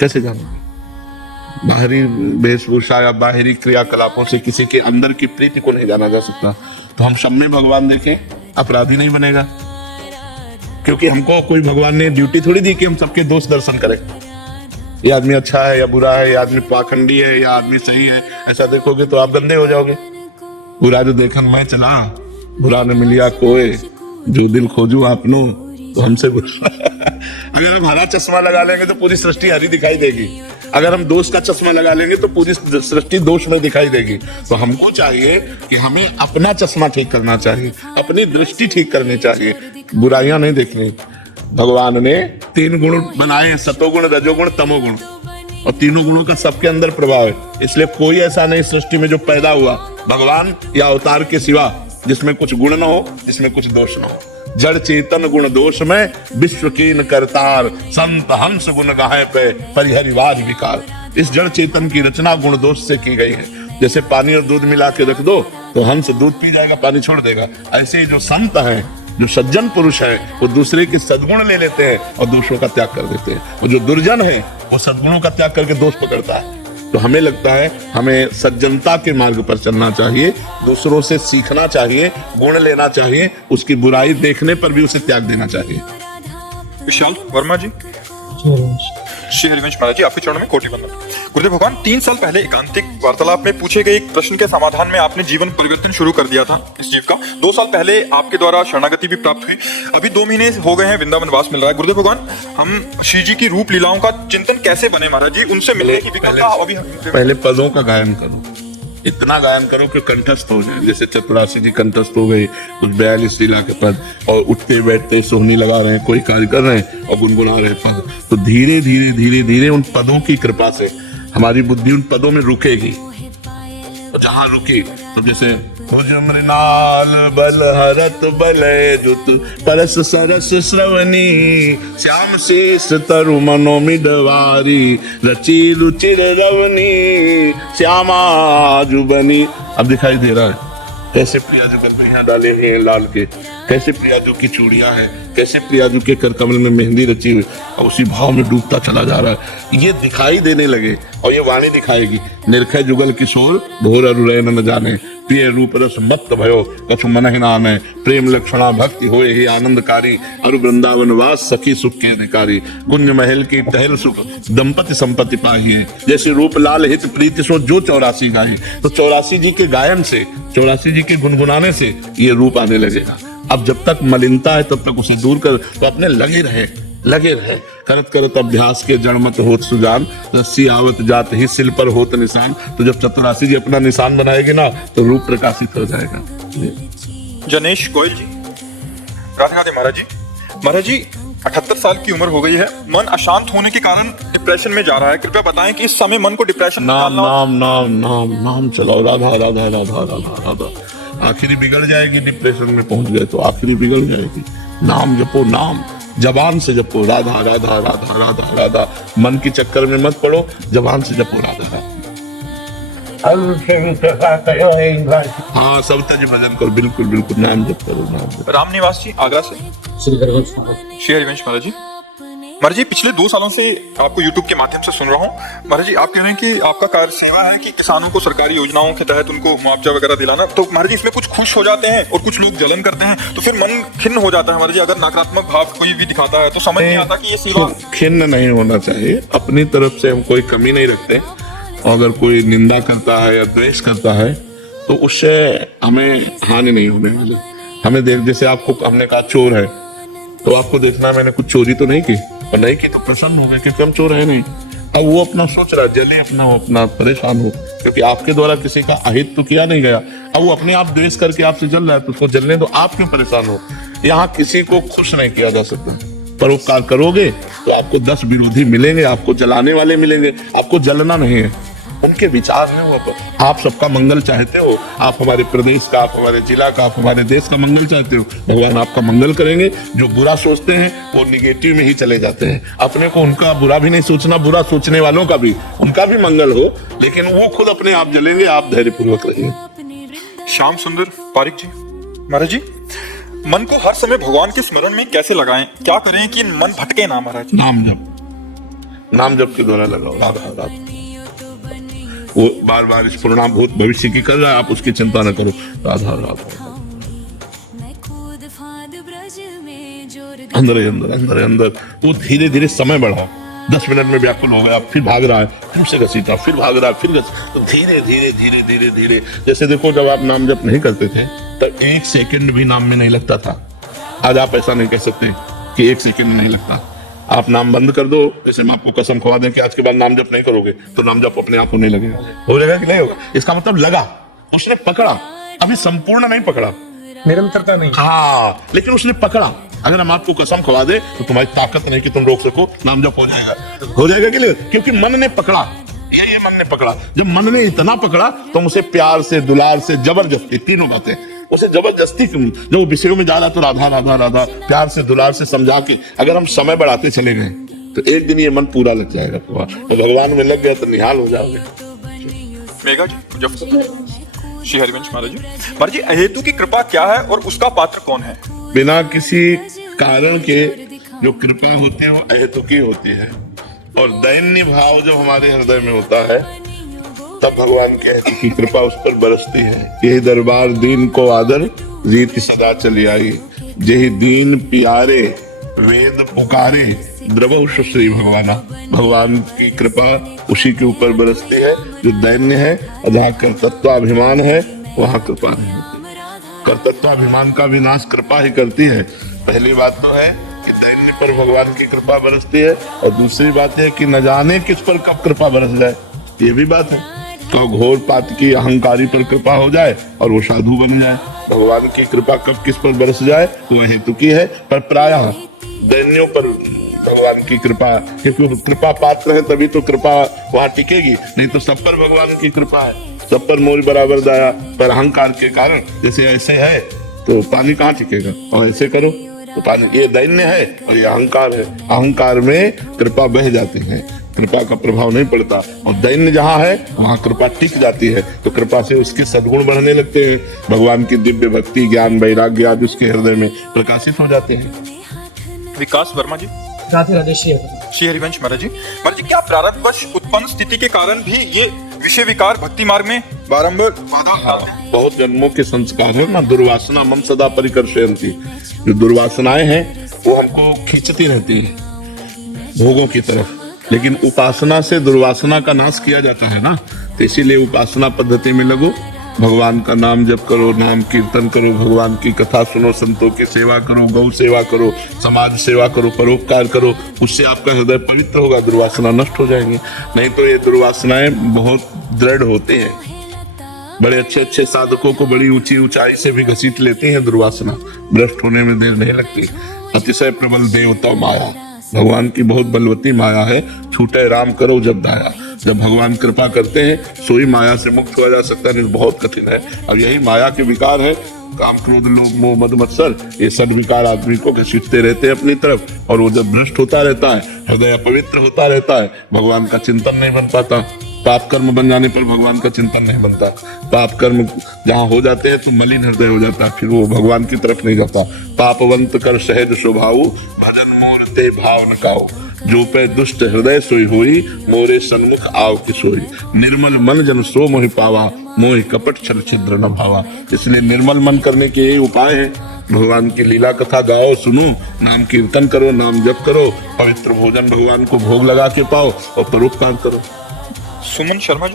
कैसे जानोगे? बाहरी वेशभूषा या बाहरी क्रियाकलापों से किसी के अंदर की प्रीति को नहीं जाना जा सकता। तो हम सब में भगवान देखें, अपराधी नहीं बनेगा, क्योंकि हमको कोई भगवान ने ड्यूटी थोड़ी दी कि हम सबके दोष दर्शन करें। ये आदमी अच्छा है या बुरा है, ये आदमी पाखंडी है या आदमी सही है, ऐसा देखोगे तो आप गंदे हो जाओगे। बुरा जो देखन मैं चला, बुरा न मिलिया कोई, जो दिल खोजू आपनो तो हमसे अगर हम हरा चश्मा लगा लेंगे तो पूरी सृष्टि हरी दिखाई देगी। अगर हम दोष का चश्मा लगा लेंगे तो पूरी सृष्टि दोष में दिखाई देगी। तो हमको चाहिए कि हमें अपना चश्मा ठीक करना चाहिए, अपनी दृष्टि ठीक करनी चाहिए, बुराइयां नहीं देखनी। भगवान ने 3 गुण बनाए, सतोगुण, रजोगुण, तमोगुण, और तीनों गुणों का सबके अंदर प्रभाव है। इसलिए कोई ऐसा नहीं सृष्टि में जो पैदा हुआ भगवान या अवतार के सिवा जिसमें कुछ गुण न हो, जिसमें कुछ दोष न हो। जड़ चेतन गुण दोष में विश्व कीन करतार, संत हंस गुण गाहे पे परिहरिवाज विकार। इस जड़ चेतन की रचना गुण दोष से की गई है। जैसे पानी और दूध मिला के रख दो तो हंस दूध पी जाएगा, पानी छोड़ देगा। ऐसे ही जो संत हैं, जो सज्जन पुरुष है, वो दूसरे के सद्गुण ले लेते हैं और दोषों का त्याग कर देते हैं। और जो दुर्जन है वो सद्गुणों का त्याग करके दोष पकड़ता है। तो हमें लगता है हमें सज्जनता के मार्ग पर चलना चाहिए, दूसरों से सीखना चाहिए, गुण लेना चाहिए, उसकी बुराई देखने पर भी उसे त्याग देना चाहिए। विशाल वर्मा जी, श्री हरिवंश महाराज जी, आपके चरणों में कोटि वंदन। गुरुदेव भगवान, 3 साल पहले एकांतिक वार्तालाप में पूछे गए एक प्रश्न के समाधान में आपने जीवन परिवर्तन शुरू कर दिया था इस जीव का। 2 साल पहले आपके द्वारा शरणागति भी प्राप्त हुई। अभी 2 महीने हो गए हैं, वृंदावन वास मिल रहा है। गुरुदेव भगवान, हम श्री जी की रूप लीलाओं का चिंतन कैसे बने महाराज जी? उनसे मिलने की विकल्पता अभी पहले पदों का गायन करो, इतना गायन करो कि कंठस्थ हो जाए। जैसे चतुरासी जी कंठस्थ हो गई, कुछ 42 लीला के पद, और उठते बैठते सोहनी लगा रहे हैं, कोई कार्य कर रहे हैं और गुनगुना रहे हैं पद। तो धीरे धीरे धीरे धीरे उन पदों की कृपा से हमारी बुद्धि उन पदों में रुकेगी। तो जहां रुकी तो जैसे मृणाल बल हरत बलय जुत परस सरस श्रवणी श्याम शेष तरु मनोमिडवारी रचि रुचिर रवनी श्यामा जुबनी। अब दिखाई दे रहा है कैसे प्रियाजू कलमियां डाले हुए हैं लाल के, कैसे प्रियाजू की चूड़ियां हैं, कैसे प्रियाजू के करकमल में मेहंदी रची हुई, और उसी भाव में डूबता चला जा रहा है। ये दिखाई देने लगे और ये वाणी दिखाएगी। निर्खय जुगल किशोर घोर अरुरैन न जाने, प्रिय रूप रस मत्त भयो कछु मनहि नामे, प्रेम लक्षणा भक्ति होए ही आनंदकारी, अरु वृंदावन वास सखी सुख के अधिकारी, कुंज महल की टहल सुख दंपति संपत्ति पाहिए, जैसे रूप लाल हित प्रीति सो जो 84 गाई। तो 84 जी के गायन से, 84 जी के गुनगुनाने से ये रूप आने लगेगा। अब जब तक मलिनता है तब तक उसे दूर कर, तो अपने लगे रहे करत करत अभ्यास के जड़ मत होत सुजान, रस्सी आवत जात ही सिल पर होत निशान। तो जब चतुरासी जी अपना निशान बनाएगी ना तो रूप प्रकाशित हो जाएगा। जनेश गोयल जी, राधे राधे महाराज जी। महाराज जी, 78 साल की उम्र हो गई है, मन अशांत होने के कारण डिप्रेशन में जा रहा है। कृपया बताएं कि इस समय मन को डिप्रेशन नाम नाम नाम नाम नाम चलाओ, राधा राधा राधा राधा राधा। आखिरी बिगड़ जाएगी, डिप्रेशन में पहुंच गए तो आखिरी बिगड़ जाएगी। नाम जपो, नाम जबान से जपो, राधा राधा राधा राधा राधा। मन के चक्कर में मत पड़ो, जबान से जपो राधा। हाँ, सब तज भजन करो, बिल्कुल बिल्कुल नाम जप करो, नाम जप। राम निवास जी, आगरा से, श्री हरिवंश महाराज जी। महाराज जी, पिछले 2 सालों से आपको YouTube के माध्यम से सुन रहा हूँ। महाराज जी, आप कह रहे हैं कि आपका कार्य सेवा है कि किसानों को सरकारी योजनाओं के तहत उनको मुआवजा वगैरह दिलाना। तो महाराज जी, इसमें कुछ खुश हो जाते हैं और कुछ लोग जलन करते हैं, तो फिर मन खिन्न हो जाता है। महाराज जी, अगर नकारात्मक भाव कोई भी दिखाता है तो समझ नहीं आता कि ये सेवा। खिन्न नहीं होना चाहिए, अपनी तरफ से हम कोई कमी नहीं रखते। अगर कोई निंदा करता है या द्वेष करता है तो उससे हमें हानि नहीं होने वाली। हमें देख, जैसे आपको हमने कहा चोर है तो आपको देखना मैंने कुछ चोरी तो नहीं की, और नहीं की तो प्रसन्न हो गए क्योंकि हम चोर है नहीं। अब वो अपना सोच रहा है, जले अपना परेशान हो क्योंकि आपके द्वारा किसी का अहित तो किया नहीं गया। अब वो अपने आप द्वेष करके आपसे जल रहा है तो उसको जलने दो, आप क्यों परेशान हो। यहाँ किसी को खुश नहीं किया जा सकता। परोपकार करोगे तो आपको 10 विरोधी मिलेंगे, आपको जलाने वाले मिलेंगे, आपको जलना नहीं है। उनके विचार हैं वो। आप सबका मंगल चाहते हो, आप हमारे प्रदेश का, आप हमारे जिला का, आप हमारे देश का मंगल चाहते हो, भगवान आपका मंगल करेंगे। जो बुरा सोचते हैं वो निगेटिव में ही चले जाते हैं। अपने को उनका बुरा भी नहीं सोचना, बुरा सोचने वालों का भी, उनका भी मंगल हो, लेकिन वो खुद अपने आप जलेंगे, आप धैर्यपूर्वक रहिए। श्याम सुंदर पारिक जी, महाराज जी, मन को हर समय भगवान के स्मरण में कैसे लगाएं? क्या करें कि मन भटके ना महाराज? नाम जप, नाम जप के द्वारा लगाओ राधा राधा। वो बार बार इस परिणाम भूत भविष्य की कर रहा है, आप उसकी चिंता न करो, राधा राधा। अंदर ही अंदर अंदर ही अंदर वो धीरे धीरे समय बढ़ा, 10 मिनट में व्याकुल हो गया, फिर भाग रहा है, फिर से घसीटा, फिर भाग रहा है, फिर तो धीरे धीरे धीरे धीरे धीरे। जैसे देखो जब आप नाम जप नहीं करते थे तब 1 सेकंड भी नाम में नहीं लगता था। आज आप ऐसा नहीं कह सकते कि 1 सेकंड नहीं लगता। आप नाम बंद कर दो, जैसे मैं आपको कसम खवा दें कि आज के बाद नाम जप नहीं करोगे तो नाम जप अपने आप होने लगेगा। हो जाएगा कि नहीं होगा? इसका मतलब लगा, उसने पकड़ा, अभी संपूर्ण नहीं पकड़ा, निरंतरता नहीं। हाँ, लेकिन उसने पकड़ा। अगर हम आपको कसम खवा दे तो तुम्हारी ताकत नहीं कि तुम रोक सको, नाम जप हो जाएगा। हो जाएगा कि नहीं? क्योंकि मन ने पकड़ा, ये मन ने पकड़ा। जब मन ने इतना पकड़ा तो उसे प्यार से, दुलार से, जबरदस्ती, तीनों बातें, उसे जबरदस्ती, जब वो विषयों में जा रहा तो राधा राधा राधा, प्यार से, दुलार से समझा के अगर हम समय बढ़ाते चले गए तो एक दिन ये मन पूरा लग जाएगा। तो भगवान में लग गया तो निहाल हो जाओगे। मेघा जी, जब श्री हरिवंश महाराज जी, महाराज जी, अहेतु की कृपा क्या है और उसका पात्र कौन है? बिना किसी कारण के जो कृपा होती है वो अहेतुकी होती है, और दैन्य भाव जब हमारे हृदय में होता है तब भगवान की कृपा उस पर बरसती है। यही दरबार दीन को आदर, रीति सदा चली आई, यही दीन प्यारे, वेद पुकारे, द्रवहु श्री भगवाना। भगवान की कृपा उसी के ऊपर बरसती है जो दैन्य है, और जहाँ कर्तृत्वाभिमान है वहाँ कृपा नहीं होती। कर्तृत्वाभिमान का विनाश कृपा ही करती है। पहली बात तो है कि दैन्य पर भगवान की कृपा बरसती है, और दूसरी बात है कि न जाने किस पर कब कृपा बरस जाए, ये भी बात है। तो घोर पात की अहंकारी पर कृपा हो जाए और वो साधु बन जाए। भगवान की कृपा कब किस पर बरस जाए वो हेतु की है, पर प्रायः दैन्यों पर भगवान की कृपा, क्योंकि कृपा पात्र है तभी तो कृपा वहां टिकेगी, नहीं तो सब पर भगवान की कृपा है, सब पर मोर बराबर दया। पर अहंकार के कारण, जैसे ऐसे है तो पानी कहाँ टिकेगा, और ऐसे करो तो पानी, ये दैन्य है और ये अहंकार है। अहंकार में कृपा बह जाती है, कृपा का प्रभाव नहीं पड़ता, और दैन्य जहाँ है वहाँ कृपा टिक जाती है। तो कृपा से उसके सद्गुण बढ़ने लगते हैं, भगवान की दिव्य भक्ति, ज्ञान, वैराग्य आदि उसके हृदय में प्रकाशित हो जाते हैं। विकास वर्मा जी, राधे राधे। श्री हरिवंश महाराज जी, महाराज जी, क्या प्रारब्धवश उत्पन्न स्थिति के कारण भी ये विषय विकार भक्ति मार्ग में बारंबार बाधा आते हैं? बहुत जन्मों के संस्कार है ना, दुर्वासना मम सदा परिकर्षयन्ति। जो दुर्वासनाएं हैं वो हमको खींचती रहती है भोगों की तरफ, लेकिन उपासना से दुर्वासना का नाश किया जाता है ना। तो इसीलिए उपासना पद्धति में लगो, भगवान का नाम जप करो, नाम कीर्तन करो, भगवान की कथा सुनो, संतों की सेवा करो, गौ सेवा करो, समाज सेवा करो, परोपकार करो, उससे आपका हृदय पवित्र होगा, दुर्वासना नष्ट हो जाएंगी। नहीं तो ये दुर्वासनाएं बहुत दृढ़ होती हैं, बड़े अच्छे अच्छे साधकों को बड़ी ऊंची ऊंचाई से भी घसीट लेती है दुर्वासना, भ्रष्ट होने में देर नहीं लगती। अतिशय प्रबल देवता माया, भगवान की बहुत बलवती माया है, छूटे राम करो जब दाया। जब भगवान कृपा करते हैं सोई माया से मुक्त हुआ जा सकता है, बहुत कठिन है। अब यही माया के विकार है, काम, क्रोध, लोभ, मोह, मद, मत्सर, ये सब विकार आदमी को घसीटते रहते हैं अपनी तरफ, और वो जब भ्रष्ट होता रहता है, हृदय अपवित्र होता रहता है, भगवान का चिंतन नहीं बन पाता। पाप कर्म बन जाने पर भगवान का चिंतन नहीं बनता। पाप कर्म जहाँ हो जाते हैं तो मलिन हृदय हो जाता है, फिर वो भगवान की तरफ नहीं जाता। पापवंत कर सहज स्वभाव, भजन मोर ते भाव न काओ, जो पे दुष्ट हृदय सोई होई, मोरे सन्मुख आव की सोई। निर्मल मन जन सो मोहि पावा, मोहि कपट छल छिद्र न भावा। इसलिए निर्मल मन करने के यही उपाय है, भगवान की लीला कथा गाओ, सुनो, नाम कीर्तन करो, नाम जप करो, पवित्र भोजन भगवान को भोग लगा के पाओ, और परोपकार करो। सुमन शर्मा जी।